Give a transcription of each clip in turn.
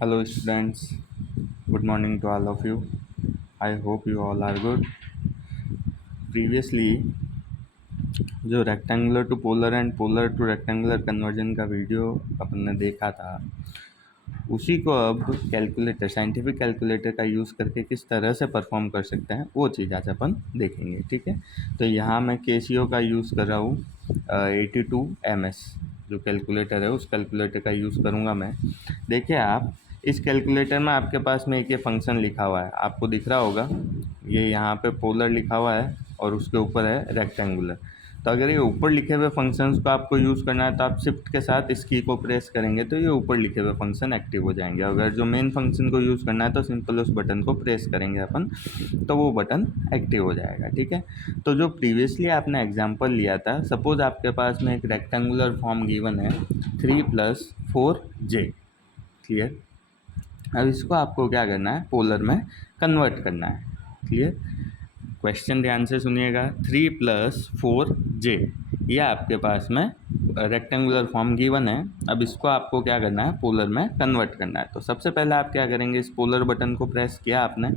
Hello students, good morning to all of you. I hope you all are good. Previously जो rectangular to polar and polar to rectangular conversion का video अपन ने देखा था, उसी को अब कैलकुलेटर साइंटिफिक कैलकुलेटर का यूज़ करके किस तरह से परफॉर्म कर सकते हैं वो चीज़ आज अपन देखेंगे। ठीक है, तो यहाँ मैं केसीओ का यूज़ कर रहा हूँ 82MS जो कैलकुलेटर है उस कैलकुलेटर का यूज़ करूँगा मैं। देखिए आप इस कैलकुलेटर में आपके पास में एक ये फंक्शन लिखा हुआ है, आपको दिख रहा होगा, ये यहाँ पे पोलर लिखा हुआ है और उसके ऊपर है रेक्टेंगुलर। तो अगर ये ऊपर लिखे हुए फंक्शंस को आपको यूज़ करना है तो आप शिफ्ट के साथ इस की को प्रेस करेंगे तो ये ऊपर लिखे हुए फंक्शन एक्टिव हो जाएंगे। अगर जो मेन फंक्शन को यूज़ करना है तो सिंपल उस बटन को प्रेस करेंगे अपन, तो वो बटन एक्टिव हो जाएगा। ठीक है, तो जो प्रीवियसली आपने एग्जाम्पल लिया था, सपोज़ आपके पास में एक रेक्टेंगुलर फॉर्म गिवन है 3+4j। क्लियर, अब इसको आपको क्या करना है, पोलर में कन्वर्ट करना है। क्लियर, क्वेश्चन ध्यान से सुनिएगा। 3+4j ये आपके पास में रेक्टेंगुलर फॉर्म गिवन है। अब इसको आपको क्या करना है, पोलर में कन्वर्ट करना है। तो सबसे पहले आप क्या करेंगे, इस पोलर बटन को प्रेस किया आपने,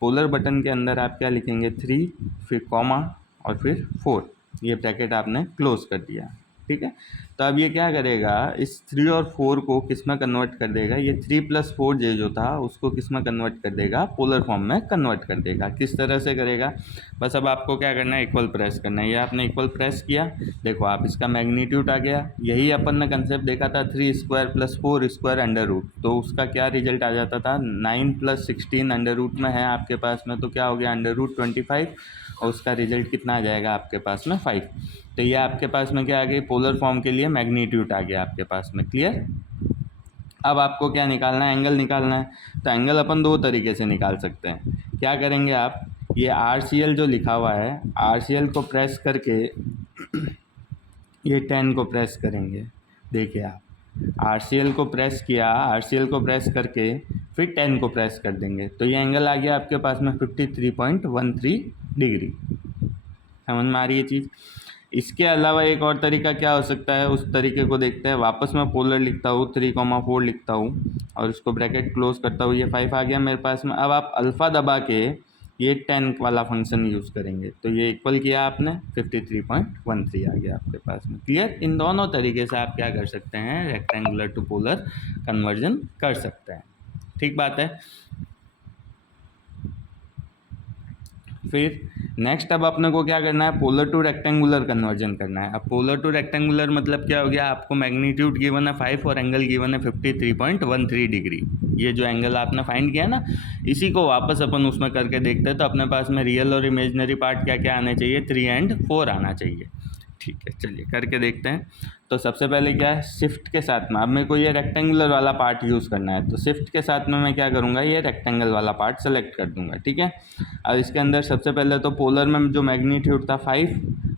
पोलर बटन के अंदर आप क्या लिखेंगे 3, फिर कॉमा और फिर 4, ये ब्रैकेट आपने क्लोज कर दिया। ठीक है, तो अब ये क्या करेगा, इस 3 और 4 को किस में कन्वर्ट कर देगा, ये 3+4j जो था उसको किस में कन्वर्ट कर देगा, पोलर फॉर्म में कन्वर्ट कर देगा। किस तरह से करेगा, बस अब आपको क्या करना है, इक्वल प्रेस करना है। ये आपने इक्वल प्रेस किया, देखो आप इसका मैग्नीट्यूड आ गया। यही अपन ने कंसेप्ट देखा था 3² + 4² अंडर रूट, तो उसका क्या रिजल्ट आ जाता था, 9+16 अंडर रूट में है आपके पास में, तो क्या हो गया √25 और उसका रिजल्ट कितना आ जाएगा आपके पास में 5। तो ये आपके पास में क्या आ गई, पोलर फॉर्म के लिए मैग्नीट्यूड आ गया आपके पास में। क्लियर, अब आपको क्या निकालना है, एंगल निकालना है। तो एंगल अपन दो तरीके से निकाल सकते हैं। क्या करेंगे आप, ये RCL जो लिखा हुआ है, RCL को प्रेस करके ये 10 को प्रेस करेंगे। देखिए आप RCL को प्रेस किया, RCL को प्रेस करके फिर 10 को प्रेस कर देंगे, तो ये एंगल आ गया आपके पास में 53.13 डिग्री। समझ में आ रही है चीज़। इसके अलावा एक और तरीका क्या हो सकता है, उस तरीके को देखते हैं। वापस मैं पोलर लिखता हूँ, 3,4 लिखता हूँ और इसको ब्रैकेट क्लोज करता हूँ, ये 5 आ गया मेरे पास में। अब आप अल्फ़ा दबा के ये 10 वाला फंक्शन यूज़ करेंगे, तो ये इक्वल किया आपने, 53.13 आ गया आपके पास में। क्लियर, इन दोनों तरीके से आप क्या कर सकते हैं, रेक्टेंगुलर टू पोलर कन्वर्जन कर सकते हैं। ठीक बात है। फिर नेक्स्ट अब अपने को क्या करना है, पोलर टू रेक्टेंगुलर कन्वर्जन करना है। अब पोलर टू रेक्टेंगुलर मतलब क्या हो गया, आपको मैग्नीट्यूड गिवन है 5 और एंगल गिवन है 53.13 डिग्री। ये जो एंगल आपने फाइंड किया ना, इसी को वापस अपन उसमें करके देखते हैं। तो अपने पास में रियल और इमेजनरी पार्ट क्या क्या आने चाहिए, 3 और 4 आना चाहिए। ठीक है, चलिए करके देखते हैं। तो सबसे पहले क्या है, शिफ्ट के साथ में अब मेरे को ये रेक्टेंगुलर वाला पार्ट यूज़ करना है, तो शिफ्ट के साथ में मैं क्या करूँगा, ये रेक्टेंगल वाला पार्ट सेलेक्ट कर दूँगा। ठीक है, अब इसके अंदर सबसे पहले तो पोलर में जो मैग्नीट्यूड था 5,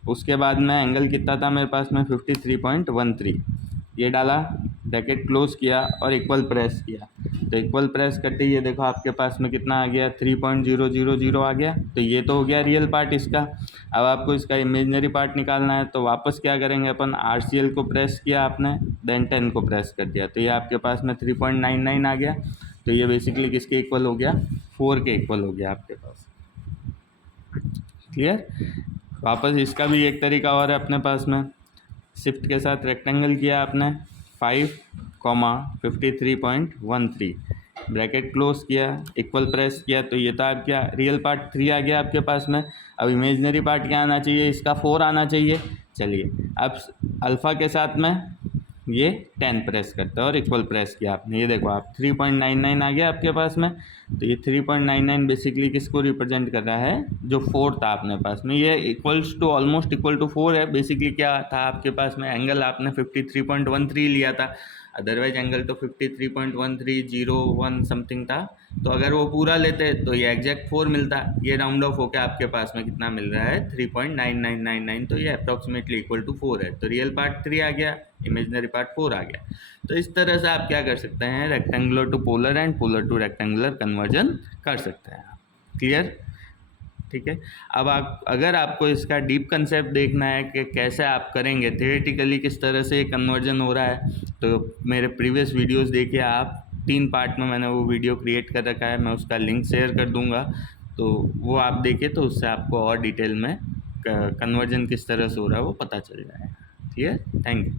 उसके बाद में एंगल कितना था मेरे पास में 53.13, ये डाला, ब्रैकेट क्लोज किया और इक्वल प्रेस किया। तो इक्वल प्रेस करते ही ये देखो आपके पास में कितना आ गया, 3.000 आ गया। तो ये तो हो गया रियल पार्ट इसका। अब आपको इसका इमेजनरी पार्ट निकालना है, तो वापस क्या करेंगे अपन, RCL को प्रेस किया आपने, देन 10 को प्रेस कर दिया, तो ये आपके पास में 3.99 आ गया। तो ये बेसिकली किसके इक्वल हो गया, 4 के इक्वल हो गया आपके पास। क्लियर, वापस इसका भी एक तरीका और है अपने पास में। शिफ्ट के साथ रेक्टेंगल किया आपने, 5,53.13, ब्रैकेट क्लोज किया, इक्वल प्रेस किया, तो ये था क्या, रियल पार्ट 3 आ गया आपके पास में। अब इमेजनरी पार्ट क्या आना चाहिए, इसका 4 आना चाहिए। चलिए अब अल्फ़ा के साथ में ये 10 प्रेस करते हैं और इक्वल प्रेस किया आपने, ये देखो आप 3.99 आ गया आपके पास में। तो ये 3.99 बेसिकली किसको रिप्रेजेंट कर रहा है, जो 4 था अपने पास में, ये equals to almost equal to 4 है। बेसिकली क्या था आपके पास में, एंगल आपने 53.13 लिया था, अदरवाइज एंगल तो 53.1301 समथिंग था। तो अगर वो पूरा लेते तो ये एग्जैक्ट 4 मिलता, ये राउंड ऑफ होकर आपके पास में कितना मिल रहा है, 3.9999, तो ये अप्रॉक्सीमेटली इक्वल टू 4 है। तो रियल पार्ट 3 आ गया, इमेजनरी पार्ट 4 आ गया। तो इस तरह से आप क्या कर सकते हैं, rectangular to polar and polar to rectangular conversion कर सकते हैं। क्लियर, ठीक है। अब आप अगर आपको इसका डीप कंसेप्ट देखना है कि कैसे आप करेंगे थियोरेटिकली, किस तरह से कन्वर्जन हो रहा है, तो मेरे प्रीवियस वीडियोस देखिए आप। 3 पार्ट में मैंने वो वीडियो क्रिएट कर रखा है, मैं उसका लिंक शेयर कर दूंगा, तो वो आप देखिए, तो उससे आपको और डिटेल में कन्वर्जन किस तरह से हो रहा है वो पता चल जाएगा। ठीक है, थैंक यू।